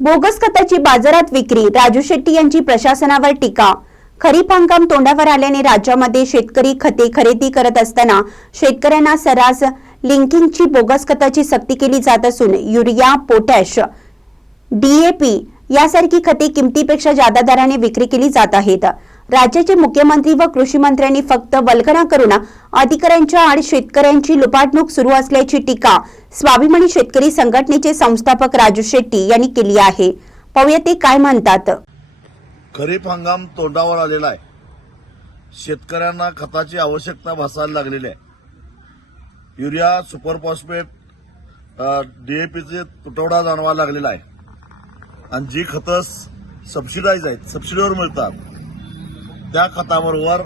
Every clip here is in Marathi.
बोगस खताची बाजारात विक्री राजू शेट्टी यांची प्रशासनावर टीका. खरीप हंगाम तोंडावर आल्याने राज्यामध्ये शेतकरी खते खरेदी करत असताना शेतकऱ्यांना सरास लिंकिंगची बोगस खताची सक्ती केली जात असून युरिया पोटॅश डीएपी यासारखी खते किमतीपेक्षा जादा दराने विक्री केली जात आहेत. राज्याचे मुख्यमंत्री व कृषी मंत्र्यांनी फक्त वल्गना करून अधिकाऱ्यांच्या आणि शेतकऱ्यांची लुपाटणूक सुरू असल्याची टीका स्वाभिमानी शेतकरी संघटनेचे संस्थापक राजू शेट्टी यांनी केली आहे. पाहूया ते काय म्हणतात. खरीप हंगाम तोंडावर आलेला आहे. शेतकऱ्यांना खताची आवश्यकता भासायला लागलेली आहे. युरिया सुपर फॉस्फेट डीएपीचे तुटवडा जाणवायला लागलेला आहे. आणि जी खतं सबसिडाईज आहेत सबसिडीवर मिळतात. त्या खताबरोबर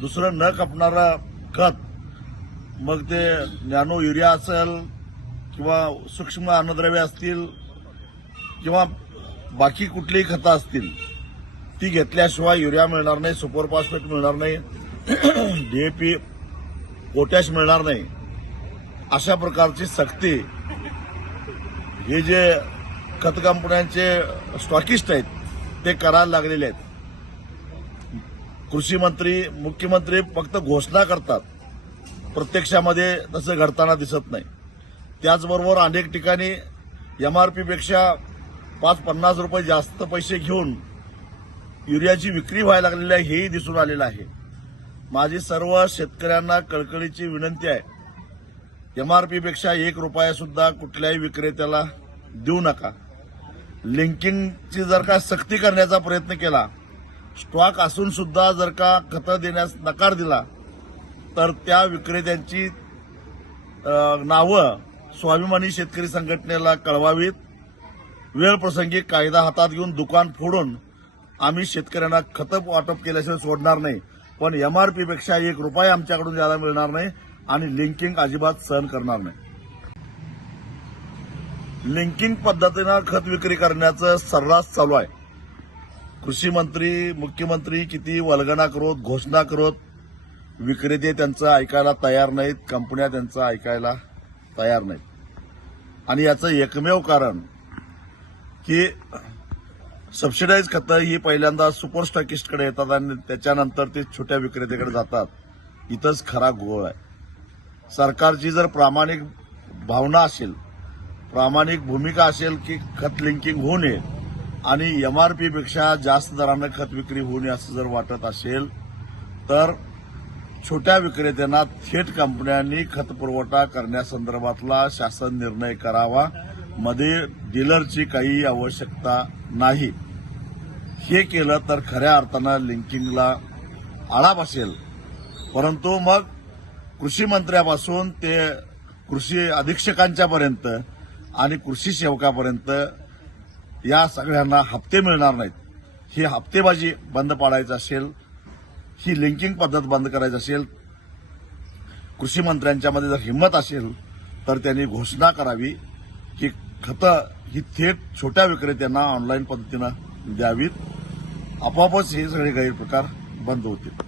दुसरं न कपणारं खत मग ते नॅनो युरिया असेल किंवा सूक्ष्म अन्नद्रव्य असतील किंवा बाकी कुठलीही खतं असतील ती घेतल्याशिवाय युरिया मिळणार नाही सुपरफॉस्फेट मिळणार नाही डीएपी पोटॅश मिळणार नाही. अशा प्रकारची सक्ती हे जे खत कंपन्यांचे स्टॉकिस्ट आहेत ते करायला लागलेले आहेत. कृषी मंत्री मुख्यमंत्री फक्त घोषणा करतात. प्रत्यक्षामध्ये तसं घडताना दिसत नाही. त्याचबरोबर अनेक ठिकाणी यम आर पीपेक्षा पाच पन्नास रुपये जास्त पैसे घेऊन युरियाची विक्री व्हायला लागलेली आहे हेही दिसून आलेलं आहे. माझी सर्व शेतकऱ्यांना कळकळीची विनंती आहे. यम आर पीपेक्षा एक रुपयासुद्धा कुठल्याही विक्रेत्याला देऊ नका. लिंकिंगची जर का सक्ती करण्याचा प्रयत्न केला स्टॉक असून सुद्धा जर का खतं देण्यास नकार दिला तर त्या विक्रेत्यांची नावं स्वाभिमानी शेतकरी संघटनेला कळवावीत. वेळप्रसंगी कायदा हातात घेऊन दुकान फोडून आम्ही शेतकऱ्यांना खतं वाटप केल्याशिवाय सोडणार नाही. पण एमआरपीपेक्षा एक रुपया आमच्याकडून ज्यादा मिळणार नाही आणि लिंकिंग अजिबात सहन करणार नाही. लिंकिंग पद्धतीनं खत विक्री करण्याचं सर्रास चालू आहे. कृषी मंत्री मुख्यमंत्री किती वल्गना करोत घोषणा करोत विक्रेते त्यांचं ऐकायला तयार नाहीत कंपन्या त्यांचं ऐकायला तयार नाहीत. आणि याचं एकमेव कारण की सबसिडाईज खतं ही पहिल्यांदा सुपर स्टॉकिस्टकडे येतात आणि त्याच्यानंतर ते छोट्या विक्रेत्याकडे जातात. इथंच खरा घोळ आहे. सरकारची जर प्रामाणिक भावना असेल प्रामाणिक भूमिका असेल की खत लिंकिंग होऊ नये आणि यम आर पीपेक्षा जास्त दरानं खत विक्री होऊ नये असं जर वाटत असेल तर छोट्या विक्रेत्यांना थेट कंपन्यांनी खत पुरवठा करण्यासंदर्भातला शासन निर्णय करावा. मध्ये डीलरची काही आवश्यकता नाही. हे केलं तर खऱ्या अर्थानं लिंकिंगला आळा बसेल परंतु मग कृषी मंत्र्यापासून ते कृषी अधीक्षकांच्यापर्यंत आणि कृषी सेवकापर्यंत या सगळ्यांना हप्ते मिळणार नाहीत. ही हप्तेबाजी बंद पाडायची असेल ही लिंकिंग पद्धत बंद करायची असेल कृषी मंत्र्यांच्यामध्ये जर हिंमत असेल तर त्यांनी घोषणा करावी की खतं ही थेट छोट्या विक्रेत्यांना ऑनलाईन पद्धतीनं द्यावीत. आपोआपच हे सगळे गैरप्रकार बंद होतील.